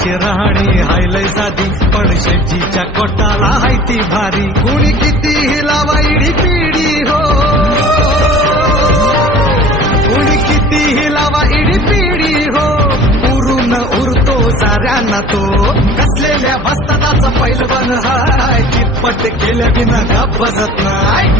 नाताची राहणी हायलय साधी. पण शेटजीच्या कोटाला हाय ती भारी. कुणी किती हिलावा वाईडी पिढी हो? कुणी किती हिलावा वाईडी पिढी हो? उरून उरतो साऱ्यांना तो. कसलेल्या वस्तादाचा पैलवान हाय. कितपट केल्या बिना गप बसत नाही.